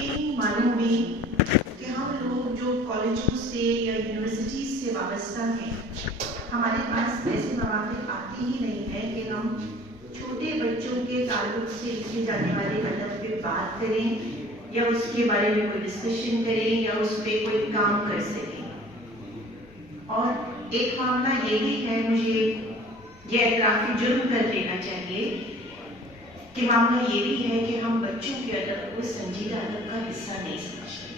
یقین معلوم بھی کہ ہم لوگ جو کالجوں سے یا یونیورسٹیز سے وابستہ ہیں، ہمارے پاس ایسے مواقع آتے ہی نہیں ہیں کہ ہم چھوٹے بچوں کے تعلق سے لکھے جانے والے ادب پہ بات کریں یا اس کے بارے میں کوئی ڈسکشن کریں یا اس پہ کوئی کام کر سکیں. اور ایک معاملہ یہ بھی ہے، مجھے یہ اعترافی جرم کر لینا چاہیے کہ معاملہ یہ بھی ہے کہ ہم بچوں کے ادب کو سنجیدہ ادب کا حصہ نہیں سمجھتے،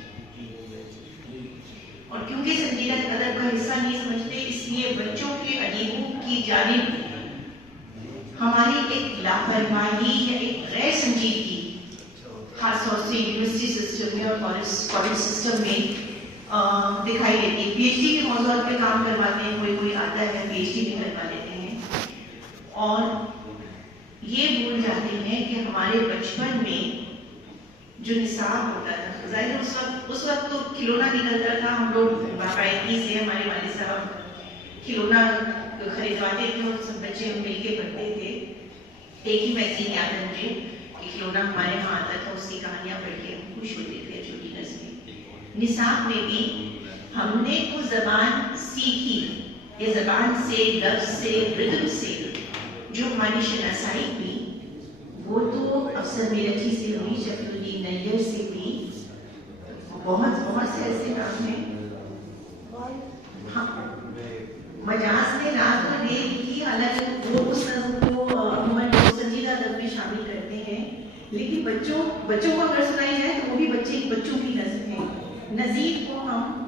اور کیونکہ سنجیدہ ادب کا حصہ نہیں سمجھتے اس لیے بچوں کے ادیبوں کی جانب ہماری ایک لاپرواہی یا ایک غیر سنجیدگی خاص طور سے یونیورسٹی سسٹم میں اور کالج سسٹم میں دکھائی دیتی ہے. پی ایچ ڈی کے موضوعات پہ کام کرواتے ہیں، کوئی آتا ہے پی ایچ ڈی بھی کروا لیتے ہیں اور یہ بھول جاتے ہیں کہ ہمارے بچپن میں جو نصاب ہوتا تھا، ظاہر اس وقت تو کھلونا نکلتا تھا، ہم لوگ باقاعدگی سے ہمارے والد صاحب کھلونا خریدواتے تھے اور سب بچے ہم مل کے پڑھتے تھے. ایک ہی میگزین یاد ہے مجھے کہ کھلونا ہمارے یہاں آتا تھا، اس کی کہانیاں پڑھ کے ہم خوش ہوتے تھے. چھوٹی نسلیں نصاب میں بھی ہم نے وہ زبان سیکھی، یہ زبان سے، لفظ سے، ردم سے جو ہماری شناسائی ہوئی وہ تو افسر میرٹھی سے ہوئی، شفیع الدین نیر سے ہوئی، بہت سے ایسے نام ہیں. مجاز نے رات کو لے کی، حالانکہ وہ اس نظم کو عموماً سنجیدہ ادب میں شامل کرتے ہیں، لیکن بچوں کو اگر سنائی جائے تو وہ بھی بچوں کی نظم ہے. نظیر کو ہم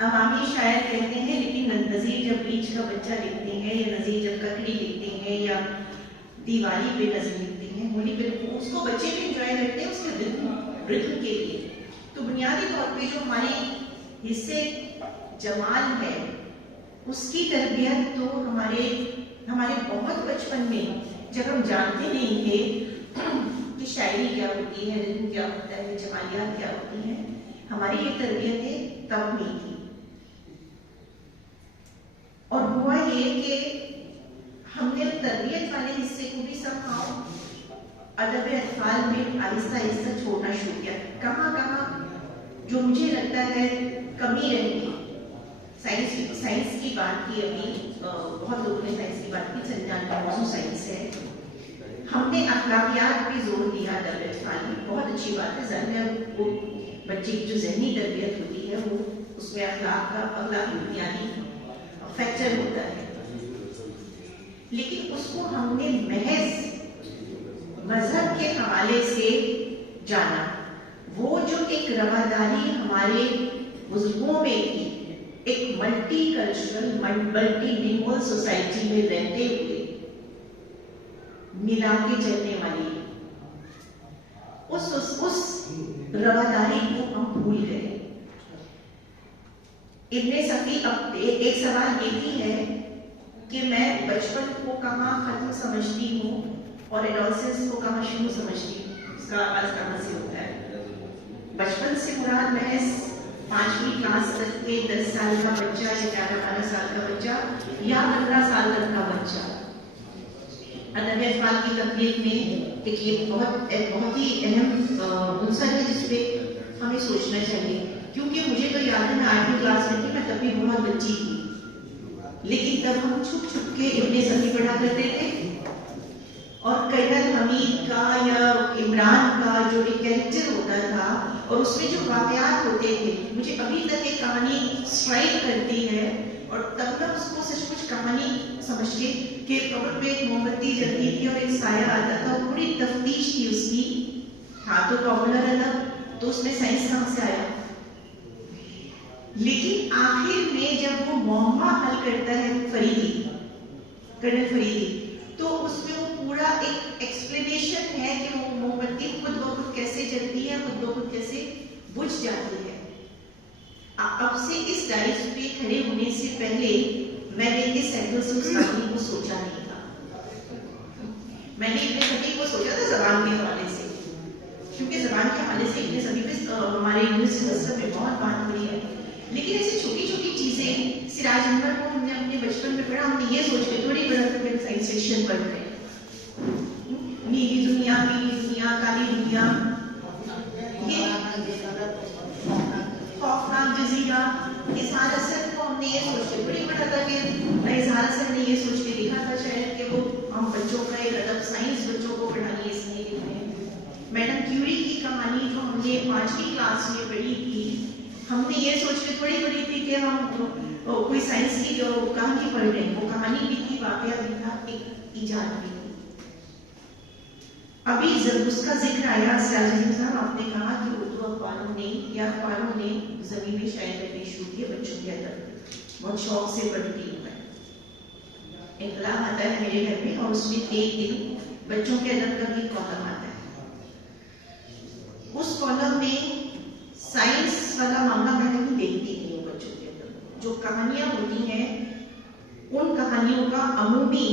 عوامی شاعر کہتے ہیں، لیکن نظیر جب بیچ کا بچہ لکھتے ہیں یا نظیر جب ککڑی لکھتے ہیں یا دیوالی پہ نظم لکھتے ہیں، ہولی پہ اس کو بچے بھی انجوائے کرتے ہیں اس کے ردم کے لیے. تو بنیادی طور پہ جو ہماری حصے جمال ہے اس کی تربیت تو ہمارے بہت بچپن میں، جب ہم جانتے نہیں تھے کہ شاعری کیا ہوتی ہے، ردم کیا ہوتا ہے، جمالیات کیا ہوتی ہیں، ہماری یہ تربیتیں تب ہوئی تھی. اور ہوا یہ کہ ہم نے تربیت والے حصے کو بھی سمجھاؤ ادب اطفال میں آہستہ آہستہ چھوڑنا شروع کیا. کہاں جو مجھے لگتا ہے کمی رہ گئی. سائنس کی بات کی، ابھی بہت لوگوں نے سائنس کی بات کی، سنجان کا موضوع سائنس ہے. ہم نے اخلاقیات پہ زور دیا ادب اطفال میں، بہت اچھی بات ہے. ظاہر وہ بچے کی جو ذہنی تربیت ہوتی ہے وہ اس میں اخلاق یعنی فیکٹر ہوتا ہے، لیکن اس کو ہم نے محض مذہب کے حوالے سے جانا. وہ جو ایک رواداری ہمارے بزرگوں میں تھی، ایک multi cultural multi lingual society میں رہتے ہوئے ملا کے چلنے والی اس رواداری کو ہم بھول گئے. ابن صفی ایک سوال یہ بھی ہے کہ میں بچپن کو کہاں ختم سمجھتی ہوں اور ایڈولسنس کو کہاں شروع سمجھتی ہوں، اس کا آغاز کہاں سے ہوتا ہے. بچپن سے مراد محض 5ویں کلاس تک کے 10 سال کا بچہ یا 11-12 سال کا بچہ یا 15 سال تک کا بچہ. ادب اطفال کی تبلیغ میں ایک یہ بہت ہی اہم عنصر ہے جس پہ ہمیں سوچنا چاہیے. کیونکہ مجھے تو یاد ہے میں 8ویں کلاس میں تھی، میں تب بھی بہت بچی تھی، لیکن تب ہم چھپ کے ابن صفی پڑھا کرتے تھے اور کرنل حمید کا یا عمران کا جو ایک کیریکٹر ہوتا تھا اور اس میں جو واقعات ہوتے تھے، مجھے ابھی تک ایک کہانی اسٹرائک کرتی ہے. اور تب تک اس کو سچ کچھ کہانی سمجھ کے کہ قبر پہ ایک موم بتی جلتی تھی اور ایک سایہ آتا تھا، پوری تفتیش تھی اس کی. ہاں تو پاپولر ادب تو اس میں سائنس کہاں سے آیا، لیکن آخر میں جب وہ معمہ حل کرتا ہے کرنل فریدی، تو اس میں وہ پورا ایک ایکسپلینیشن ہے کہ وہ موم بتی خود بخود کیسے جلتی ہے، خود بخود کیسے بجھ جاتی ہے. اب سے اس ڈائس پہ کھڑے ہونے سے پہلے میں نے اس اینگل سے اس کہانی کو سوچا نہیں تھا. میں نے ابن صفی کو سوچا تھا زبان کے حوالے سے، کیونکہ زبان کے حوالے سے ابن صفی پہ ہمارے یونیورسٹی سسٹم میں بہت بات ہوئی ہے. لیکن ایسی چھوٹی چھوٹی چیزیں، سراج انور کو ہم نے اپنے بچپن میں پڑھا، ہم نے یہ سوچ کے تھوڑی بڑا تھا کہ سائنس فکشن پڑھ رہے ہیں. نیلی دنیا، پیلی دنیا، کالی دنیا، یہ قصیدہ اظہار حسن کو ہم نے یہ سوچ کے بڑی پڑھا تھا کہ اظہار حسن نے یہ سوچ کے لکھا تھا شاید کہ وہ ہم بچوں کا ایک ادب سائنس بچوں کو پڑھانی اس لیے لکھ رہے ہیں. میڈم کیوری کی کہانی جو ہم نے 5ویں کلاس میں پڑھی تھی, ہم نے یہ سوچ کے تھوڑی پڑھی تھی کہ ہم کوئی سائنس کی جو کہانی پڑھ رہے ہیں, وہ کہانی بھی تھی, واقعہ بھی تھا, ایک ایجاد بھی تھی. ابھی اس کا ذکر آیا سیال جہین صاحب, آپ نے کہا کہ اردو اخباروں نے یا اخباروں نے زمین میں شاید میں شروع کیے بچوں کے ادب بہت شوق سے پڑھتی ہوں میں. انقلاب آتا ہے میرے گھر میں اور اس میں ایک دن بچوں کے ادب کا بھی کالم آتا ہے. اس کالم میں سائنس والا معاملہ میں نہیں دیکھتی نہیں ہوں. بچوں کے ادب جو کہانیاں ہوتی ہیں ان کہانیوں کا عمومی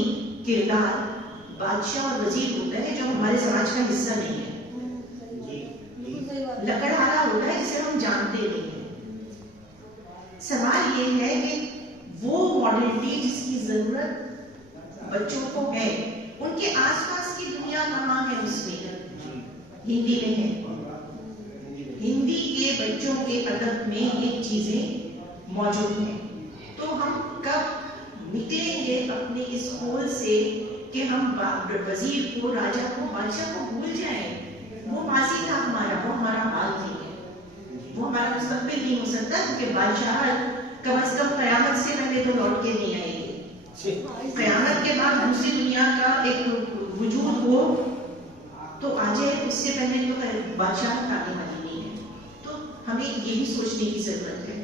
کردار بادشاہ اور وزیر ہوتا ہے جو ہمارے سماج کا حصہ نہیں ہے, لکڑہارا ہوتا ہے جسے ہم جانتے نہیں ہیں. سوال یہ ہے کہ وہ ماڈرنٹی جس کی ضرورت بچوں کو ہے, ان کے آس پاس کی دنیا کہاں ہے؟ اس میں ہندی میں ہے. ہندی کے بچوں کے ادب میں یہ چیزیں موجود ہیں. تو ہم کب نکلیں گے اپنے اس ہول سے کہ ہم وزیر کو, راجا کو, بادشاہ کو بھول جائیں؟ وہ ماضی تھا ہمارا, وہ ہمارا حال نہیں ہے, وہ ہمارا مستقبل نہیں ہو سکتا, کیونکہ بادشاہ کم از کم قیامت سے پہلے تو لوٹ کے نہیں آئے گی. قیامت کے بعد دوسری دنیا کا ایک وجود ہو تو آ جائے, اس سے پہلے تو بادشاہ آنے والی نہیں ہے. تو ہمیں یہ بھی سوچنے کی ضرورت ہے.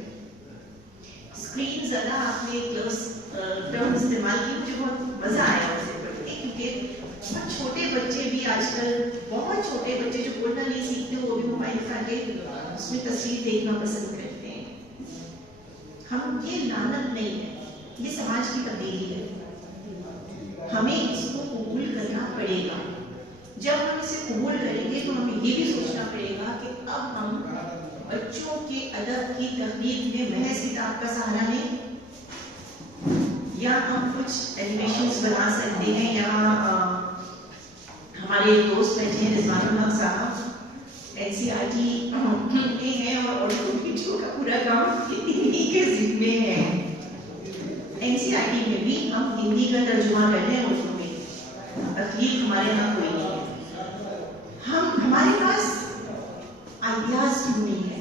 اسکرین زیادہ آپ نے ٹرم استعمال کی, مجھے بہت مزہ آیا اسے پڑھ کے, کیونکہ بہت چھوٹے بچے بھی آج کل, بہت چھوٹے بچے جو بولنا نہیں سیکھتے وہ بھی موبائل اٹھا کے اس میں تصویر دیکھنا پسند کرتے ہیں. ہم یہ لعنت نہیں ہے, یہ سماج کی تبدیلی ہے. ہمیں اس کو قبول کرنا پڑے گا. جب ہم اسے قبول کریں گے تو ہمیں یہ بھی سوچنا پڑے گا کہ اب ہم بچوں کے ادب کی تخلیق میں محض کتاب کا سہارا لیں, یا ہم کچھ اینیمیشنز بنا سکتے ہیں. یہاں ہمارے ایک دوست بیٹھے ہیں رضوان الحق صاحب, NCERT کے ہیں اور اردو ویڈیو کا پورا کام ہندی کے ذمے ہے. NCERT میں بھی ہم ہندی کا ترجمہ کر رہے ہیں اردو میں, تخلیق ہمارے یہاں کوئی نہیں ہے. ہمارے پاس آئیڈیاز کیوں نہیں ہے؟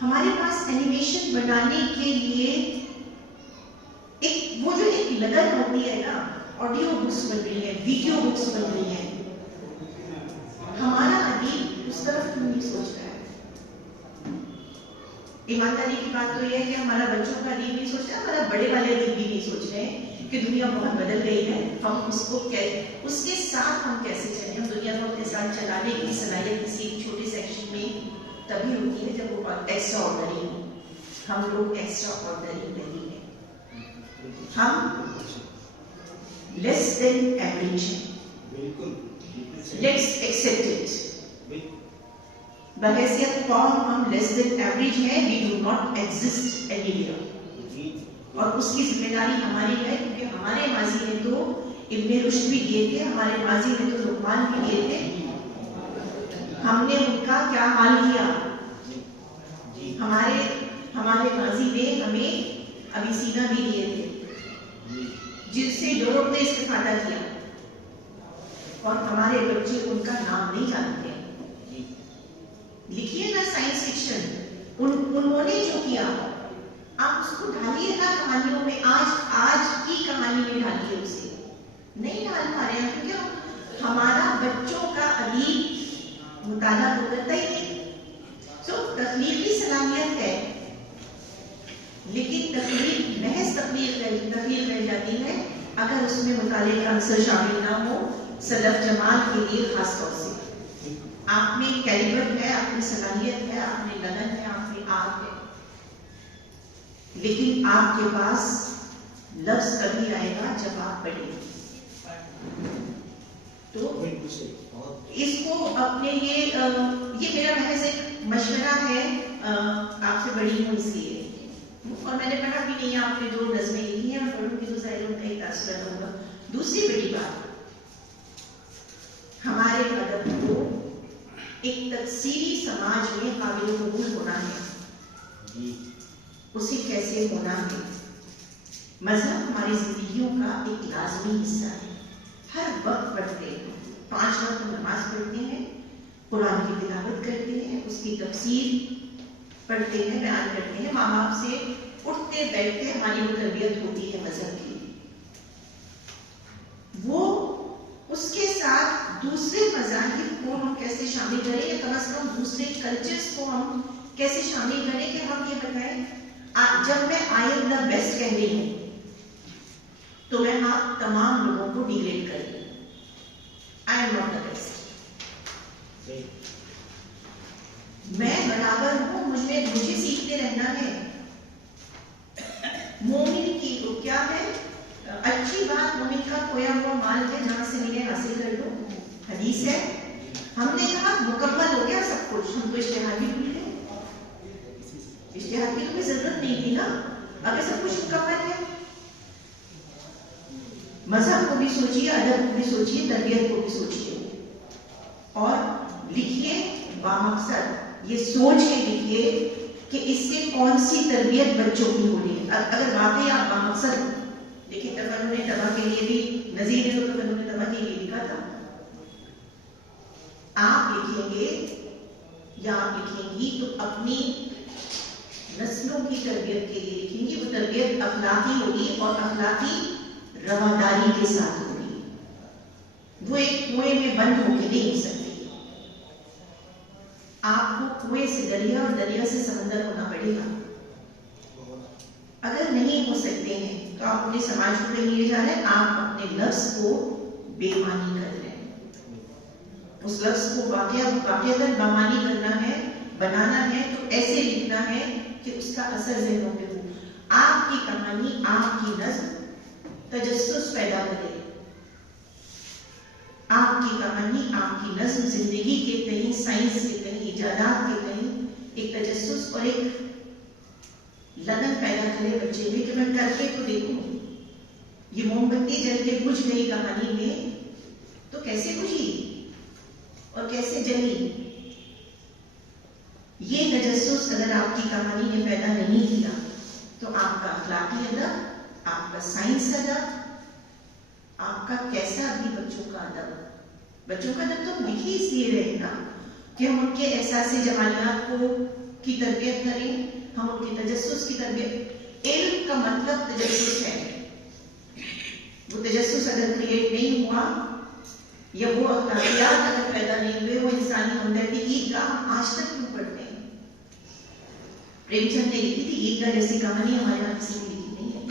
ہمارے پاس اینیمیشن بنانے کے لیے وہ جو ایک لگن ہوتی ہے نا, آڈیو بکس بن رہی ہیں, ویڈیو بکس بن رہی ہیں, ہمارا ادیب اس طرف کیوں نہیں سوچ رہا ہے؟ ایمانداری کی بات تو یہ ہے کہ ہمارا بچوں کا ادیب نہیں سوچ رہا, ہمارا بڑے والے ادیب بھی نہیں سوچ رہے ہیں کہ دنیا بہت بدل گئی ہے, ہم اس کے ساتھ ہم کیسے چلیں. ہم دنیا کو اپنے ساتھ چلانے کی صلاحیت کسی ایک چھوٹے سیکشن میں تبھی ہوتی ہے جب وہ ایکسٹرا آرڈنری ہو. ہم لوگ ایکسٹرا آرڈنری نہیں ہیں, ہم لیس دین ایوریج ہیں. Let's accept it. بحیثیت قوم ہم لیس دین ایوریج ہیں, we do not exist anywhere ویئر. اور اس کی ذمہ داری ہماری ہے, کیونکہ ہمارے ماضی میں تو ابن رشد بھی دیے تھے, ہمارے ماضی میں تو لقمان بھی دیے تھے. ہم نے ان کا کیا حال کیا؟ ہمارے ماضی میں ہمیں ابیسینا بھی دیے تھے جن سے لوگوں نے استفادہ کیا, اور ہمارے بچے ان کا نام نہیں جانتے. لکھیے نا سائنس فکشن, انہوں نے جو کیا آپ اس کو ڈھالیے نا کہانیوں میں. آج کی کہانی میں ڈھالیے اسے, نہیں ڈال پا رہے ہیں کیونکہ ہمارا بچوں کا ادیب مطالعہ تو کرتا ہی نہیں. سو تخلیقی صلاحیت ہے, لیکن تخلیق محض تخلیق رہ جاتی ہے اگر اس میں مطالعے کا عنصر شامل نہ ہو. سلف جمال کے لیے خاص طور سے آپ میں کیلیبر ہے, آپ میں صلاحیت ہے, آپ میں لگن ہے, آپ میں آرٹ ہے, لیکن آپ کے پاس لفظ کبھی آئے گا جب آپ پڑھیں. تو اس کو اپنے یہ میرا محض ایک مشورہ ہے, آپ سے بڑی ہوں اس لیے, اور میں نے پڑھا بھی نہیں. آپ نے جو نظمیں لکھی ہیں پڑھوں گی تو ظاہر ان کا ایک تاثر ہوگا. دوسری بڑی بات, ہمارے ادب کو ایک تکثیری سماج میں قابل قبول ہونا ہے، اسے کیسے ہونا ہے؟ مذہب ہماری زندگیوں کا ایک لازمی حصہ ہے، ہر وقت پڑھتے ہیں، 5 وقت نماز پڑھتے ہیں، قرآن کی تلاوت کرتے ہیں، اس کی تفسیر پڑھتے ہیں، بیان کرتے ہیں، ماں باپ سے اٹھتے بیٹھتے ہماری وہ تربیت ہوتی ہے مذہب کی۔ وہ اس کے ساتھ دوسرے مذاہب کو ہم کیسے شامل کریں، یا کم از کم دوسرے کلچرز کو ہم کیسے شامل کریں کہ ہم یہ بتائیں، جب میں آئی ایم دا بیسٹ کہہ رہی ہوں تو میں آپ تمام لوگوں کو ڈیگریڈ کر رہی ہوں، I am not the best, میں برابر ہوں، مجھے سیکھتے رہنا ہے۔ مومن کی تو کیا ہے اچھی بات، مومن کا کھویا ہوا مال ہے، جہاں سے ملے حاصل کر لو، حدیث ہے۔ ہم نے کہا مکمل ہو گیا سب کچھ، ہم تو اشتہار بھی بھول گئے، اشتہار کی کوئی ضرورت نہیں تھی نا، اگر سب کچھ مکمل ہے۔ مذہب کو بھی سوچیے، ادب کو بھی سوچیے، تربیت کو بھی سوچیے، اور لکھیے بامقصد، یہ سوچ کے لکھیے کہ اس سے کون سی تربیت بچوں کی ہو رہی ہے۔ اگر واقعی آپ بامقصد دیکھیں، تفنن تباہ کے لیے بھی نظیر نے تو تفنن تباہ کے لیے لکھا تھا، آپ لکھیں گے یا آپ لکھیں گی تو اپنی نسلوں کی تربیت کے لیے لکھیں گی، وہ تربیت اخلاقی ہوگی اور اخلاقی رواداری کے ساتھ ہوگی، وہ ایک کنویں میں بند ہو کے نہیں ہو سکتی۔ آپ کو کنویں سے دریا اور دریا سے سمندر ہونا پڑے گا۔ اگر نہیں ہو سکتے ہیں تو آپ اپنے سماج کو کہیں لے جا رہے ہیں، آپ اپنے لفظ کو بے معنی کر رہے ہیں، اس لفظ کو واقعتاً بامانی کرنا ہے، بنانا ہے تو ایسے لکھنا ہے کہ اس کا اثر ذہنوں پہ ہو۔ آپ کی کہانی، آپ کی نظم تجسس پیدا کرے، آپ کی کہانی، آپ کی نظم زندگی کے تئیں، سائنس کے تئیں، ایجادات کے تئیں ایک تجسس اور ایک لگن پیدا کرے بچے میں، کہ میں کر کے تو دیکھوں، یہ موم بتی جل کے بجھ گئی کہانی میں تو کیسے بجھی اور کیسے جلی۔ یہ تجسس اگر آپ کی کہانی نے پیدا نہیں کیا تو آپ کا اخلاقی ادب، آپ کا سائنس ادب، آپ کا کیسا بھی بچوں کا ادب، بچوں کا ادب تو ہم لکھ ہی اس لیے رہے نا کہ ہم ان کے احساس جمالیات کی تربیت کریں، ہم ان کے تجسس کی تربیت۔ علم کا مطلب تجسس ہے، وہ تجسس اگر کریٹ نہیں ہوا یا وہ اخلاقیات اگر پیدا نہیں ہوئے، وہ انسانی ہمدردی، عیدگاہ ہم آج تک کیوں پڑھتے ہیں؟ پریم چند نے لکھی تھی عیدگاہ جیسی کہانی ہمارے یہاں کسی نے لکھی نہیں ہے،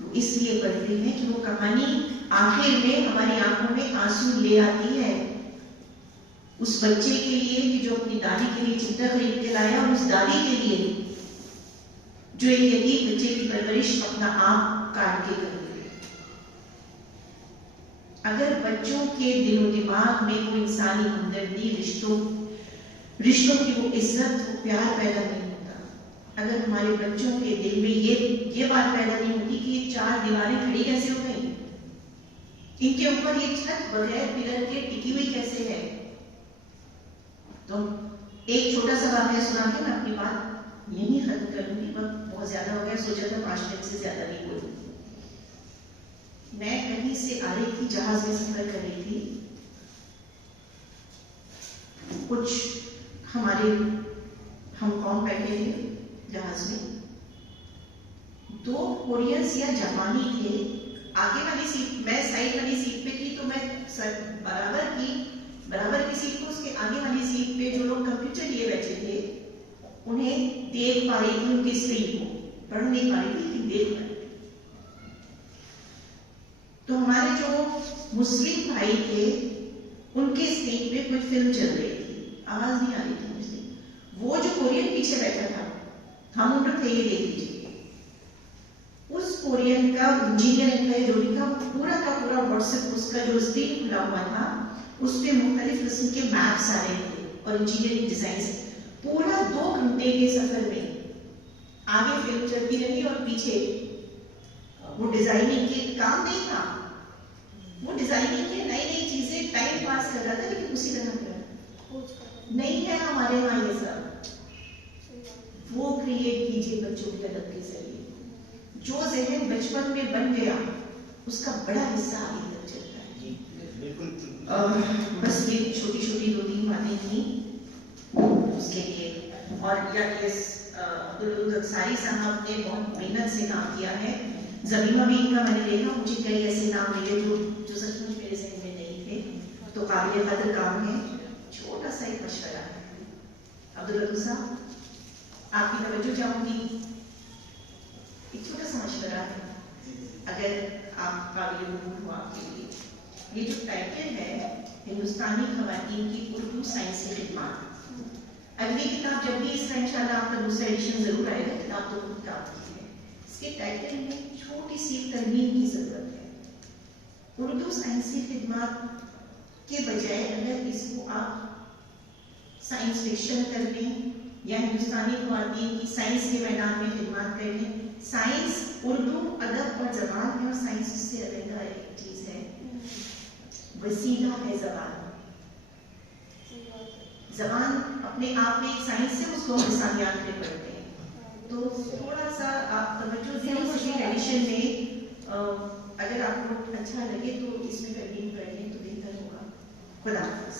وہ اس لیے پڑھتے ہیں کہ وہ کہانی آخر میں ہماری آنکھوں میں آنسو لے آتی ہے، اس بچے کے لیے کہ جو اپنی دادی کے لیے چمٹا خرید کے لایا، اور اس دادی کے لیے جو ایک یتیم بچے کی پرورش اپنا آپ کاٹ کے کر رہی ہے۔ اگر بچوں کے دل و دماغ میں وہ انسانی ہمدردی، رشتوں کی وہ عزت، وہ پیار پیدا نہیں ہوتا، اگر ہمارے بچوں کے دل میں یہ بات پیدا نہیں ہوتی کہ یہ 4 دیواریں کھڑی کیسے ہو گئی، ان کے اوپر یہ چھت بغیر پلر کے ٹکی ہوئی کیسے ہے۔ تو ایک چھوٹا سا واقعہ سنا کے میں اپنی بات یہیں ختم کروں گی، وقت بہت زیادہ ہو گیا، سوچا تھا 5 منٹ سے زیادہ نہیں بولوں۔ میں کہیں سے آ رہی تھی، جہاز میں سفر کر رہی تھی، کچھ ہمارے ہم قوم بیٹھے تھے جہاز میں، 2 کورینز یا جاپانی تھے، آگے والی سیٹ، میں سائڈ والی سیٹ پہ تھی تو میں برابر کی سیٹ کو، اس کے آگے والی سیٹ پہ جو لوگ کمپیوٹر لیے بیٹھے تھے انہیں دیکھ پا رہی تھی، ان کی اسکرین کو پڑھ نہیں پا رہی تھی لیکن دیکھ پا رہی تھی۔ تو ہمارے جو مسلم بھائی تھے ان کے اسکرین پہ کوئی فلم چل رہی تھی، آواز نہیں آ رہی تھی مجھے، وہ جو کورین پیچھے بیٹھا تھا، ہم ان کو یہ دیکھ لیجیے، اس کورین کا انجینئر نے جو لکھا وہ پورا کا پورا واٹس ایپ، اس کا جو اسکرین کھلا ہوا تھا اس پہ مختلف قسم کے میپس آ رہے تھے اور انجینئرنگ ڈیزائنز، پورا 2 گھنٹے کے سفر میں آگے فلم چلتی رہی اور پیچھے وہ ڈیزائننگ کے کام نہیں تھا، وہ ڈیزائننگ کے نئی چیزیں پاس کر رہا تھا لیکن اسی طرح کر نہیں ہے ہمارے یہاں یہ سب. وہ کریٹ کیجیے بچوں کے ادب کے ذریعے. جو ذہن بچپن میں بن گیا اس کا بڑا حصہ آگے تک چلتا ہے. بس یہ چھوٹی چھوٹی 2-3 باتیں تھیں اس کے لیے. اور عبدالودود انصاری صاحب نے بہت محنت سے کام کیا ہے. زمینہ بھی ان کا میں نے دیکھا, مجھے کئی ایسے نام ملے جو سچ مچ میرے ذہن میں نہیں تھے. تو قابل قدر کام ہے. چھوٹا سا ایک مشورہ ہے عبدالودود صاحب, آپ کی توجہ چاہوں گی. ایک چھوٹا سا مشورہ ہے اگر آپ قابل قبول ہو آپ کے لیے. یہ جو ٹائٹل ہے ہندوستانی خواتین کی اردو سائنسی خدمات, اگلی کتاب جب بھی اس کا انشاءاللہ آپ کا دوسرا ایڈیشن ضرور آئے گا, کتاب تو کتاب کی ہے. اس کے ٹائٹل میں چھوٹی سی ترمیم کی ضرورت ہے. اردو سائنسی خدمات کے بجائے اگر اس کو آپ سائنس فکشن کر لیں یا ہندوستانی خواتین کی سائنس کے میدان میں خدمات کر لیں. سائنس اردو ادب اور زبان ہے, اور سائنس اس سے علیحدہ ایک چیز ہے, وسیلہ ہے زبان. زبان اپنے آپ میں ایک سائنس سے, اس کو ہم لسانیات میں پڑھتے ہیں. تو تھوڑا سا آپ توجہ دیں اس سیکنڈ ایڈیشن میں. اگر آپ کو اچھا لگے تو اس میں ترمیم کر لیں تو بہتر ہوگا. خدا حافظ.